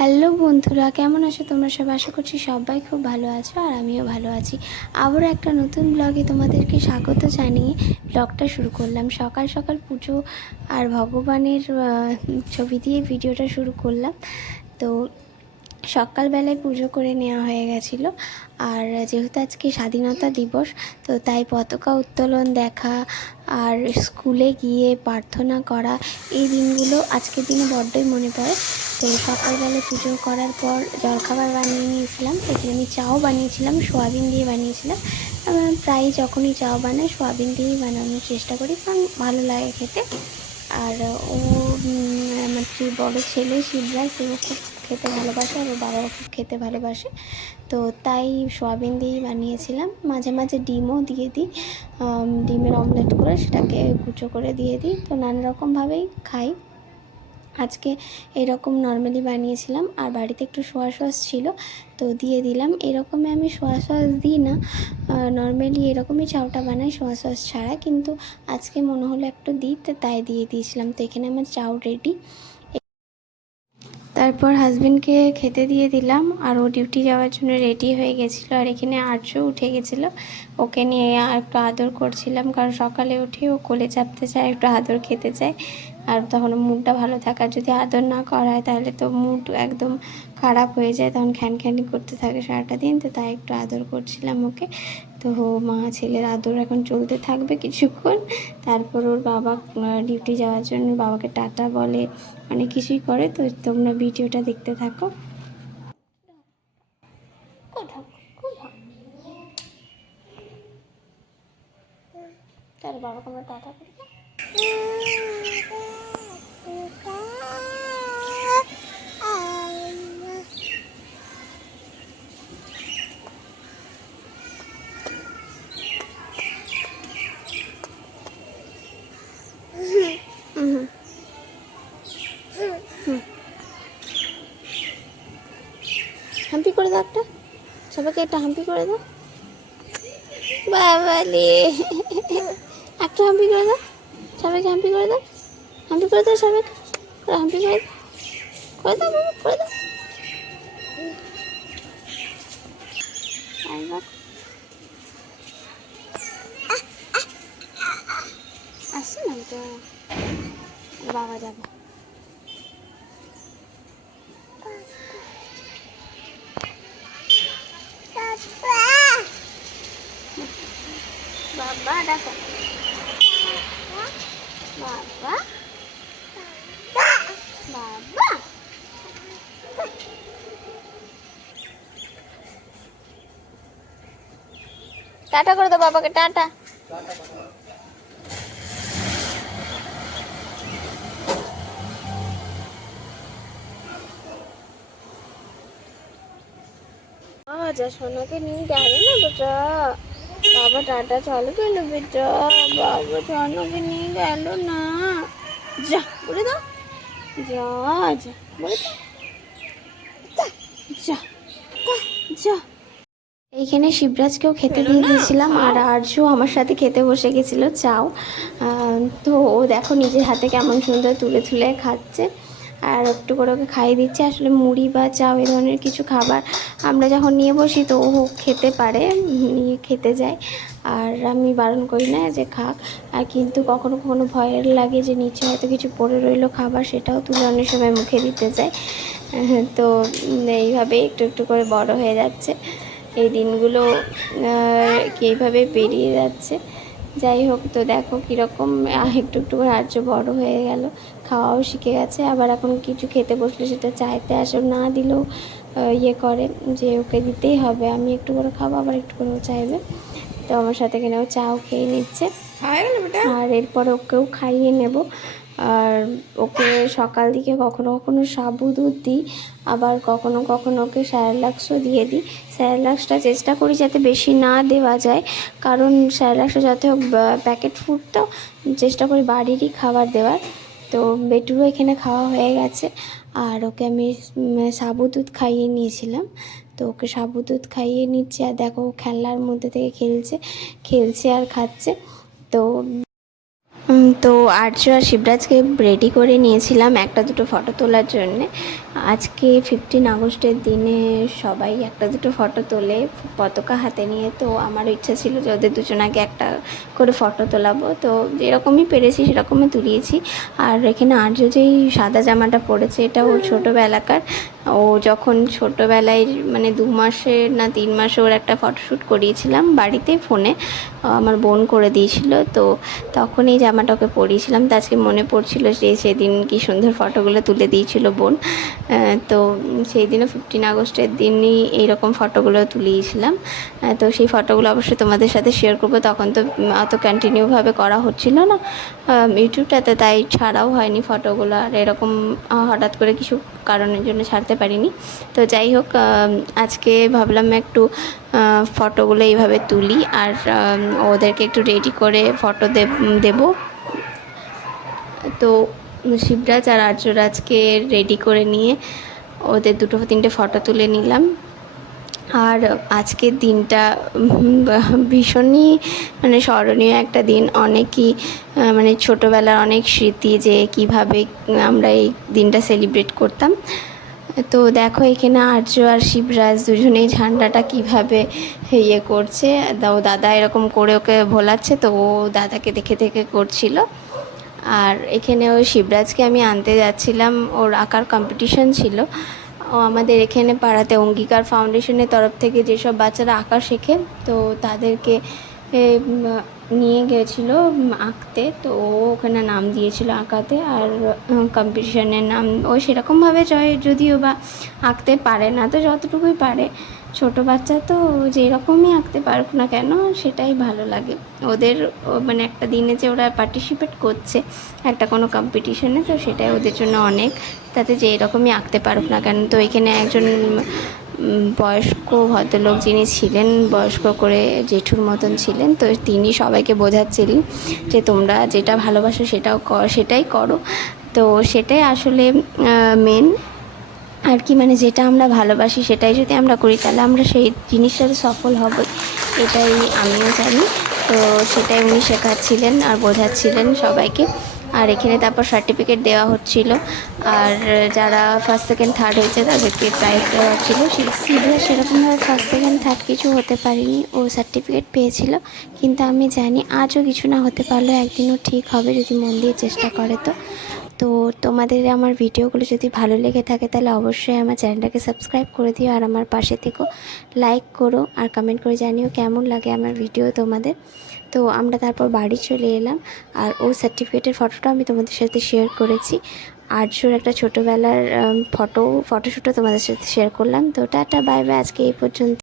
Hello বন্ধুরা, কেমন আছো তোমরা সব? আশা করছি সবাই খুব ভালো আছো আর আমিও ভালো আছি। আবারও একটা নতুন ব্লগে তোমাদেরকে স্বাগত জানিয়ে ব্লগটা শুরু করলাম। সকাল সকাল পুজো আর ভগবানের ছবি দিয়ে ভিডিওটা শুরু করলাম। তো সকালবেলায় পুজো করে নেওয়া হয়ে গেছিলো। আর যেহেতু আজকে স্বাধীনতা দিবস, তো তাই পতাকা উত্তোলন দেখা আর স্কুলে গিয়ে প্রার্থনা করা, এই দিনগুলো আজকের দিনে বড্ডই মনে পড়ে। তো সকালবেলা পুজো করার পর জলখাবার বানিয়ে নিয়েছিলাম। সেখানে আমি চাও বানিয়েছিলাম, সোয়াবিন দিয়ে বানিয়েছিলাম। প্রায় যখনই চাও বানাই সোয়াবিন দিয়েই বানানোর চেষ্টা করি, কারণ ভালো লাগে খেতে। আর ও আমার যে বড়ো ছেলে শিবরাজ, সেও খুব খেতে ভালোবাসে আর ওর বাবাও খুব খেতে ভালোবাসে। তো তাই সোয়াবিন দিয়েই বানিয়েছিলাম। মাঝে মাঝে ডিমও দিয়ে দিই, ডিমের অমলেট করে সেটাকে কুচো করে দিয়ে দিই। তো নানা রকমভাবেই খাই। আজকে এরকম নর্মালি বানিয়েছিলাম। আর বাড়িতে একটু সোয়া সস ছিল, তো দিয়ে দিলাম। এরকমই আমি সোয়া সস দিই না, নর্মালি এরকমই চাউটা বানাই সোয়া সস ছাড়া, কিন্তু আজকে মনে হলো একটু দিই, তো তাই দিয়ে দিয়েছিলাম। তো এখানে আমার চাউ রেডি। তারপর হাজবেন্ডকে খেতে দিয়ে দিলাম আর ও ডিউটি যাওয়ার জন্য রেডি হয়ে গেছিলো। আর এখানে আর্যও উঠে গেছিলো, ওকে নিয়ে একটু আদর করছিলাম, কারণ সকালে উঠে ও কোলে চাপতে চায়, একটু আদর খেতে চায়। আর তখন মুডটা ভালো থাকার, যদি আদর না করা হয় তাহলে তো মুড একদম খারাপ হয়ে যায়, তখন খ্যানখ্যানি করতে থাকে সারাটা দিন। তো তাই একটু আদর করছিলাম ওকে। তো মা ছেলের আদর এখন চলতে থাকবে কিছুক্ষণ। তারপর ওর বাবা ডিউটি যাওয়ার জন্য বাবাকে টাটা বলে, অনেক কিছুই করে। তো তোমরা ভিডিওটা দেখতে থাকো। তার বাবাকে আমরা টাটা করি। হাম্পি করে দাও একটা, সবাইকে একটা হাম্পি করে দাও। বাবালে, একটা হাম্পি করে দাও, সবাইকে হাম্পি করে দাও, হাম্পি করে দাও, সবাইকে হাম্পি করে করে দাও, করে দাও। আসছে না তো, বাবা যাবে। বাবা দেখো, বাবা বাবা। টাটা করে দাও বাবাকে, টাটা। আচ্ছা, সোনাকে নিয়ে গেল না বেটা, বাবা টাটা চলো গেল বেটা, বাবা সোনাকে নিয়ে গেল না। যা বলে দাও, যা যা বলে দাও, যা যা। এইখানে শিবরাজকেও খেতে দিয়ে দিয়েছিলাম, আর আর্য আমার সাথে খেতে বসে গেছিলো চাও। তো ও দেখো নিজের হাতে কেমন সুন্দর তুলে তুলে খাচ্ছে, আর একটু করে ওকে খাইয়ে দিচ্ছে। আসলে মুড়ি বা চাও এই ধরনের কিছু খাবার আমরা যখন নিয়ে বসি, তো ও খেতে পারে, নিয়ে খেতে যায়। আর আমি বারণ করি না যে খাক। আর কিন্তু কখনো কখনো ভয়ের লাগে যে নিচে হয়তো কিছু পড়ে রইলো খাবার, সেটাও তুলে অনেক সময় মুখে দিতে যায়। তো এইভাবে একটু একটু করে বড় হয়ে যাচ্ছে এই দিনগুলো, এইভাবে পেরিয়ে যাচ্ছে। যাই হোক, তো দেখো কীরকম একটু একটু করে আর্য বড় হয়ে গেল, খাওয়াও শিখে গেছে। আবার এখন কিছু খেতে বসলে সেটা চাইতে আসে, না দিলেও ইয়ে করে যে ওকে দিতেই হবে, আমি একটু করে খাবো, আবার একটু করে চাইবে। তো আমার সাথে কিনে ও চাও খেয়ে নিচ্ছে, আর এরপরে ওকেও খাইয়ে নেব। আর ওকে সকাল দিকে কখনো কখনো সাবু দুধ দিই, আবার কখনো কখনো ওকে স্যারেলাক্সও দিয়ে দিই। স্যারেলাক্সটা চেষ্টা করি যাতে বেশি না দেওয়া যায়, কারণ স্যারেলাক্সটা যত হোক প্যাকেট ফুড, তো চেষ্টা করি বাড়িরই খাবার দেওয়ার। তো বেটুরও এখানে খাওয়া হয়ে গেছে, আর ওকে আমি সাবু দুধ খাইয়ে নিয়েছিলাম। তো ওকে সাবু দুধ খাইয়ে নিচ্ছে, আর দেখো খেলনার মধ্যে থেকে খেলছে আর খাচ্ছে। তো আর্য আর শিবরাজকে রেডি করে নিয়েছিলাম একটা দুটো ফটো তোলার জন্যে। আজকে 15 আগস্টের দিনে সবাই একটা দুটো ফটো তোলে পতাকা হাতে নিয়ে। তো আমারও ইচ্ছা ছিল যে ওদের দুজনাকে একটা করে ফটো তোলাবো। তো যেরকমই পেরেছি সেরকমই তুলিয়েছি। আর এখানে আর্য যেই সাদা জামাটা পরেছে এটা ওর ছোটোবেলাকার। ও যখন ছোটোবেলায় মানে 2 মাসের না 3 মাসে ওর একটা ফটোশ্যুট করিয়েছিলাম বাড়িতে ফোনে, আমার বোন করে দিয়েছিল। তো তখন এই জামাটা ওকে পরিয়েছিলাম। তো আজকে মনে পড়ছিল যে সেদিন কি সুন্দর ফটোগুলো তুলে দিয়েছিল বোন। তো সেই দিনও 15 আগস্টের দিনই এইরকম ফটোগুলো তুলিয়েছিলাম। তো সেই ফটোগুলো অবশ্যই তোমাদের সাথে শেয়ার করবো। তখন তো অত কন্টিনিউভাবে করা হচ্ছিল না ইউটিউবটাতে, তাই ছাড়াও হয়নি ফটোগুলো। আর এরকম হঠাৎ করে কিছু কারণের জন্য ছাড়তে পারিনি। তো যাই হোক, আজকে ভাবলাম একটু ফটোগুলো এইভাবে তুলি আর ওদেরকে একটু রেডি করে ফটো দেবো। তো শিবরাজ আর আর্যরাজকে রেডি করে নিয়ে ওদের 2-3টে ফটো তুলে নিলাম। আর আজকের দিনটা ভীষণই মানে স্মরণীয় একটা দিন। অনেকই মানে ছোটোবেলার অনেক স্মৃতি যে কিভাবে আমরা এই দিনটা সেলিব্রেট করতাম। তো দেখো এখানে আর্য আর শিবরাজ দুজনেই ঝান্ডাটা কীভাবে ইয়ে করছে। দাদা এরকম করে ওকে ভোলাচ্ছে, তো ও দাদাকে দেখে দেখে করছিল। আর এখানে ওই শিবরাজকে আমি আনতে যাচ্ছিলাম, ওর আঁকার কম্পিটিশন ছিল। ও আমাদের এখানে পাড়াতে অঙ্গীকার ফাউন্ডেশনের তরফ থেকে যেসব বাচ্চারা আঁকা শেখে তো তাদেরকে নিয়ে গিয়েছিলো আঁকতে। তো ও ওখানে নাম দিয়েছিল আঁকাতে। আর কম্পিটিশনের নাম ও সেরকমভাবে যদিও বা আঁকতে পারে না, তো যতটুকুই পারে, ছোটো বাচ্চা তো যেরকমই আঁকতে পারুক না কেন সেটাই ভালো লাগে ওদের। মানে একটা দিনে যে ওরা পার্টিসিপেট করছে একটা কোনো কম্পিটিশনে, তো সেটাই ওদের জন্য অনেক, তাতে যে এরকমই আঁকতে পারুক না কেন। তো এখানে একজন বয়স্ক ভদ্রলোক যিনি ছিলেন, বয়স্ক করে জেঠুর মতন ছিলেন, তো তিনি সবাইকে বোঝাচ্ছিলেন যে তোমরা যেটা ভালোবাসো সেটাই করো। তো সেটাই আসলে মেন আর কি, মানে যেটা আমরা ভালোবাসি সেটাই যদি আমরা করি তাহলে আমরা সেই জিনিসটাতে সফল হব, এটাই আমিও জানি। তো সেটাই উনি শেখাচ্ছিলেন আর বোঝাচ্ছিলেন সবাইকে। আর এখানে তারপর সার্টিফিকেট দেওয়া হচ্ছিল। আর যারা ফার্স্ট সেকেন্ড থার্ড হয়েছে তাদেরকে প্রাইজ দেওয়া হচ্ছিলো। শিবরাজ সেরকমভাবে ফার্স্ট সেকেন্ড থার্ড কিছু হতে পারেনি, ও সার্টিফিকেট পেয়েছিল। কিন্তু আমি জানি আজও কিছু না হতে পারলেও একদিনও ঠিক হবে যদি মন দিয়ে চেষ্টা করে। তো তোমাদের আমার ভিডিওগুলো যদি ভালো লেগে থাকে তাহলে অবশ্যই আমার চ্যানেলটাকে সাবস্ক্রাইব করে দিও আর আমার পাশে থেকো, লাইক করো আর কমেন্ট করে জানিও কেমন লাগে আমার ভিডিও তোমাদের। তো আমরা তারপর বাড়ি চলে এলাম। আর ও সার্টিফিকেটের ফটোটা আমি তোমাদের সাথে শেয়ার করেছি। আর্যর একটা ছোটোবেলার ফটোশ্যুটও তোমাদের সাথে শেয়ার করলাম। তো টাটা বাই বাই, আজকে এই পর্যন্ত।